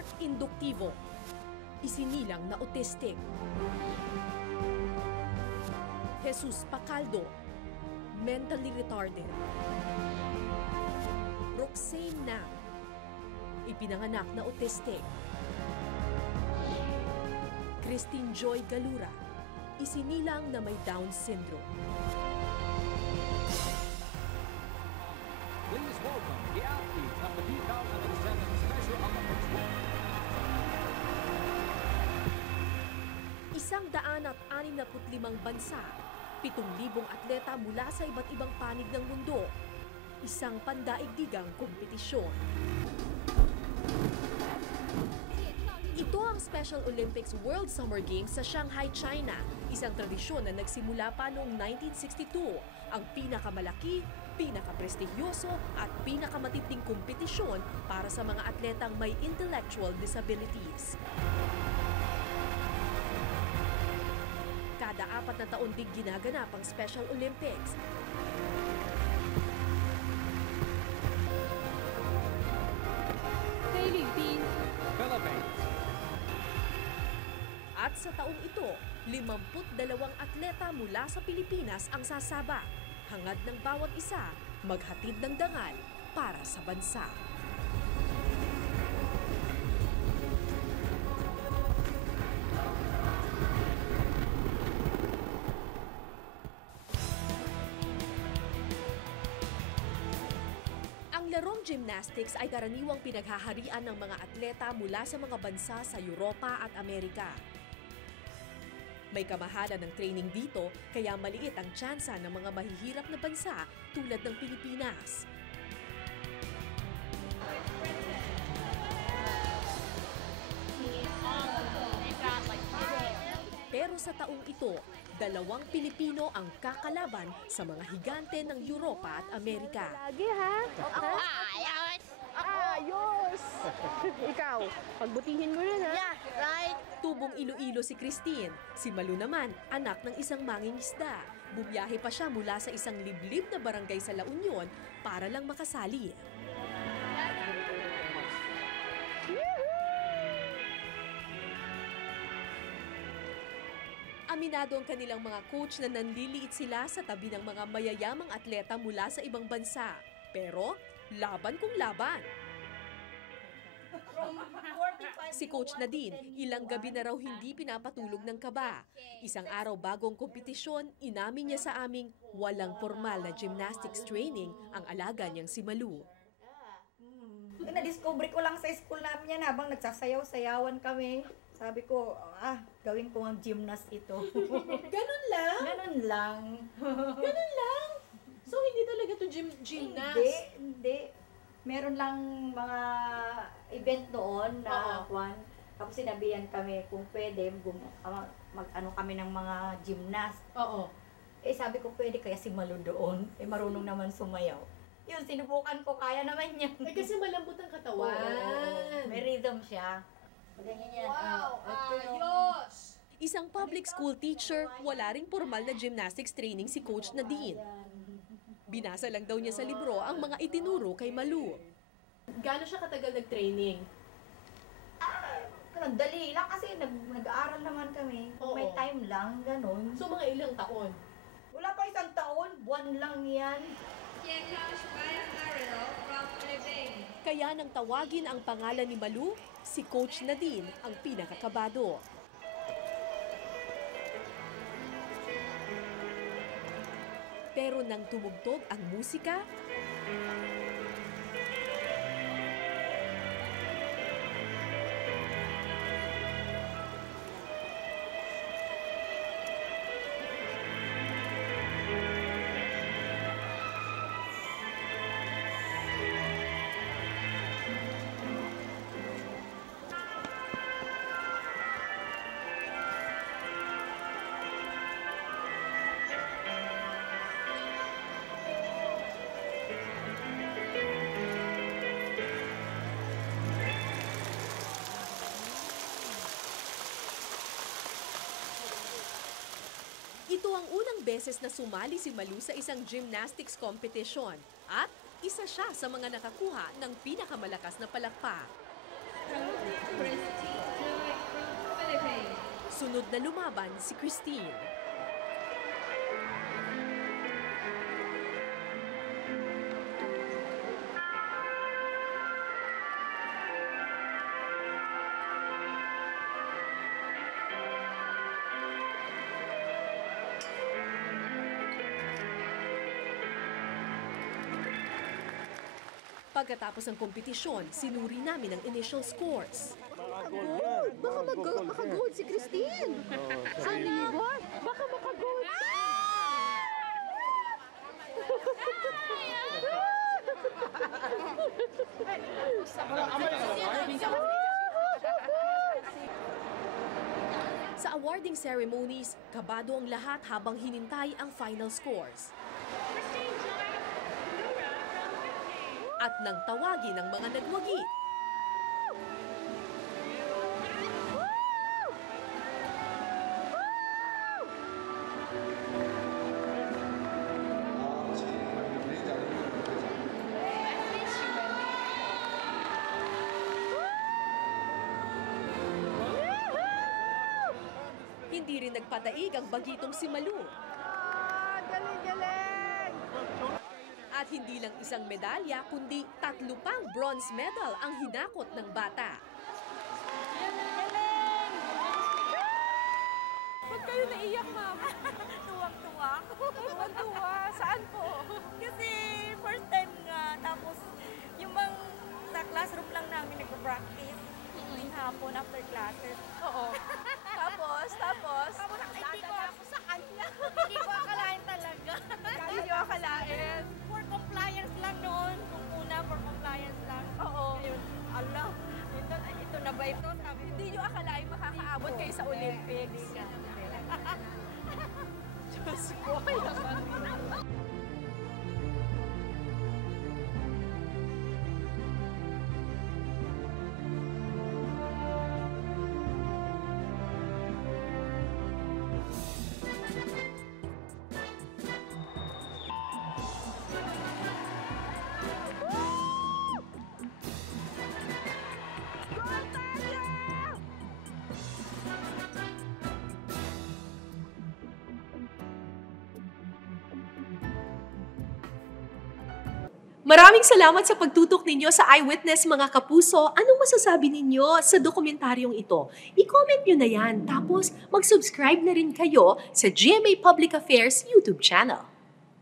Mark Inductivo, isinilang na autistic. Jesus Pacaldo, mentally retarded. Roxane Nam, ipinanganak na autistic. Christine Joy Galura, isinilang na may Down syndrome. Please welcome the athletes of the 2007 Special Olympics. 165 bansa, 7,000 atleta mula sa iba't ibang panig ng mundo. Isang pandaigdigang kompetisyon. Ito ang Special Olympics World Summer Games sa Shanghai, China. Isang tradisyon na nagsimula pa noong 1962. Ang pinakamalaki, pinakaprestihyoso at pinakamatinding kompetisyon para sa mga atletang may intellectual disabilities. Kada 4 na taon din ginaganap ang Special Olympics. Philippines. At sa taong ito, 52 atleta mula sa Pilipinas ang sasabak. Hangad ng bawat isa, maghatid ng dangal para sa bansa. Ang larong gymnastics ay karaniwang pinaghaharian ng mga atleta mula sa mga bansa sa Europa at Amerika. May kamahalan ng training dito, kaya maliit ang tsansa ng mga mahihirap na bansa tulad ng Pilipinas. Pero sa taong ito, 2 Pilipino ang kakalaban sa mga higante ng Europa at Amerika. Lagi ha? Ayos! Ikaw, pagbutihin mo rin ha? Yeah, right. Tubong Iloilo si Christine. Si Malu naman, anak ng isang mangingisda. Bumiyahe pa siya mula sa isang liblib na barangay sa La Union para lang makasali. Aminado ang kanilang mga coach na nanliliit sila sa tabi ng mga mayayamang atleta mula sa ibang bansa. Pero, laban kung laban. Si Coach Nadine, ilang gabi na raw hindi pinapatulog ng kaba. Isang araw bagong kompetisyon, inamin niya sa aming walang formal na gymnastics training ang alaga niyang si Malu. Na-discover ko lang sa school namin yan habang nagsasayaw-sayawan kami. Sabi ko, gawin ko ang gymnast ito. Ganun lang? Ganun lang. Ganun lang? So, hindi talaga to gymnast? Hindi. Meron lang mga event noon na kwan. Tapos sinabihan kami kung pwede mag-ano kami ng mga gymnast. Oo. Sabi ko pwede kaya si Malu doon. Marunong naman sumayaw. Yun, sinubukan ko, kaya naman yan. Kasi malambot ang katawan. May rhythm siya. Ganyan yan. Wow! Ayos! Isang public school teacher, wala ring formal na gymnastics training si Coach Nadine. Binasa lang daw niya sa libro ang mga itinuro kay Malu. Gaano siya katagal nag-training? Dali lang kasi nag-aaral naman kami. Oo. May time lang, ganun. So mga ilang taon? Wala pa 1 taon, buwan lang yan. Kaya nang tawagin ang pangalan ni Malu, si Coach Nadine ang pinakakabado. Pero nang tumugtog ang musika, ito ang unang beses na sumali si Malu sa isang gymnastics competition at isa siya sa mga nakakuha ng pinakamalakas na palakpak. Sunod na lumaban si Christine. Pagkatapos ng kompetisyon, sinuri namin ang initial scores. Gold! Baka maka-gold si Christine! Saliwan! Baka maka-gold! Sa awarding ceremonies, kabado ang lahat habang hinintay ang final scores. At nang tawagin ang mga nagwagi. Hindi rin nagpadaig ang bagitong si Malu. Galing-galing! At hindi lang isang medalya, kundi 3 pang bronze medal ang hinakot ng bata. Ba't kayo naiyak, ma'am? Tuwang-tuwa. Tuwa-tuwa. Saan po? Kasi first time nga, tapos yung bang sa classroom lang namin nagpa-practice. Yung hapon after classes. Oo. Tapos? Hindi ko ako sa kanya. Hindi ko akalain talaga. Hindi nyo akalain. For compliance lang noon. Kung una, for compliance lang. Oo. Ayun, ala, ito na ba ito? Sabi Hindi nyo akalain makakaabot kayo sa Olympics. Diyos ko, yaman. Maraming salamat sa pagtutok ninyo sa Eyewitness, mga kapuso. Anong masasabi ninyo sa dokumentaryong ito? I-comment nyo na yan. Tapos mag-subscribe na rin kayo sa GMA Public Affairs YouTube channel.